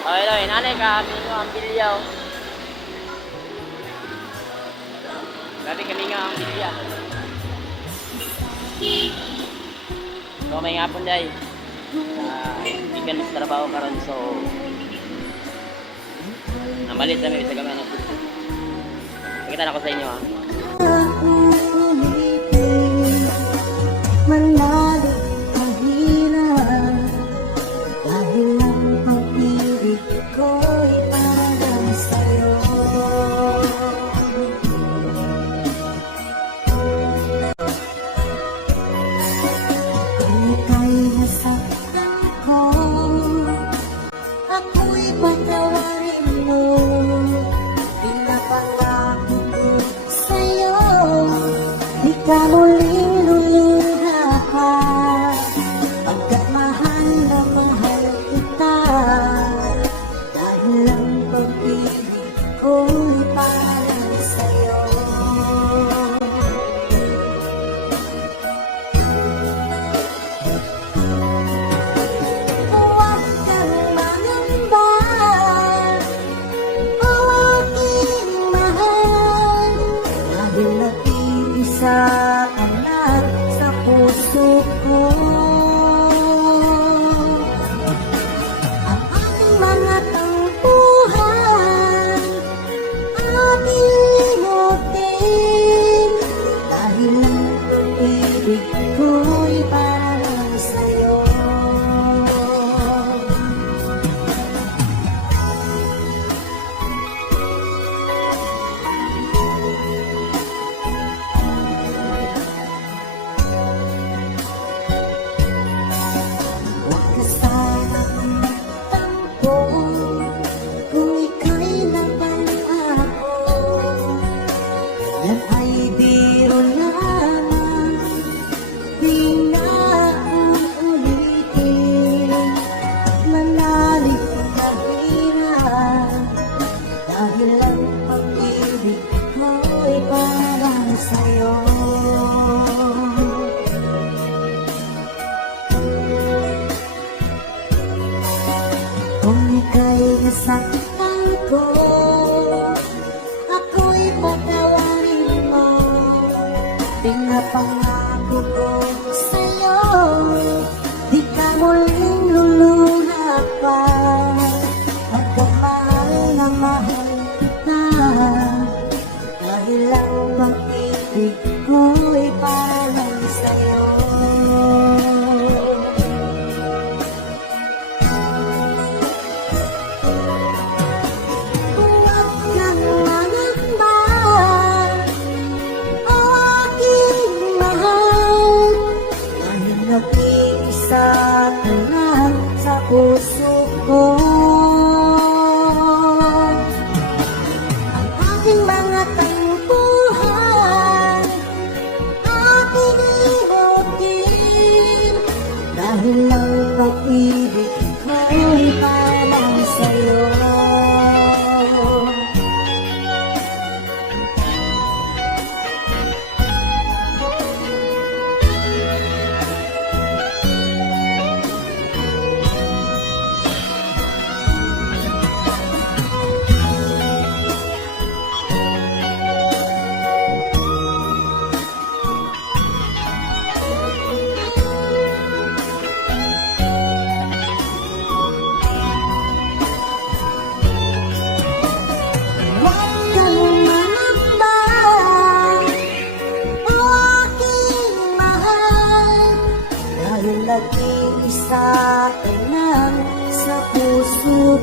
Okay, Loy, nanay ka, kami ang bilyaw. Kami nga ang bilya. So, may nga po day. Hindi ka trabaho karon so namalit kami sa gamang ng puso. Pakita na ko sa inyo ha. Malalim ang hirap dahil ang pag-ibig ko'y para sa'yo. Kung ika'y nasaktan ko, ako'y patawarin mo. Pinapangako ko sa'yo, di ka muling luluha pa. Pagkat mahal na mahal kita, dahil ang pag-ibig ko'y para sa'yo. Huwag kang mangamba, o aking mahal, dahil nag-iisa ka lang sa puso ko. Ang aking mga tampuhan, aking limutin, dahil ang pag-ibig ko'y para sa'yo. Huwag ka sanang magtampo, kung ika'y napangako. Yan ay biro lamang, di na uulitin. Manalig ka hirap, dahil ang pag-ibig ko'y para sa'yo. Kung ika'y nasaktan ko, ako'y patawarin mo. Pinapangako ko sa'yo, di ka muling luluha pa. Pagkat mahal na mahal kita, dahil ang pag-ibig ko'y para sa'yo. Huwag kang mangamba, o aking mahal, dahil nag-iisa ka lang sa puso ko. Ang aking mga tampuhan, aking limutin, dahil ang pag-ibig ko'y para sa'yo. Huwag kang mangamba, o aking mahal, dahil nag-iisa ka lang sa puso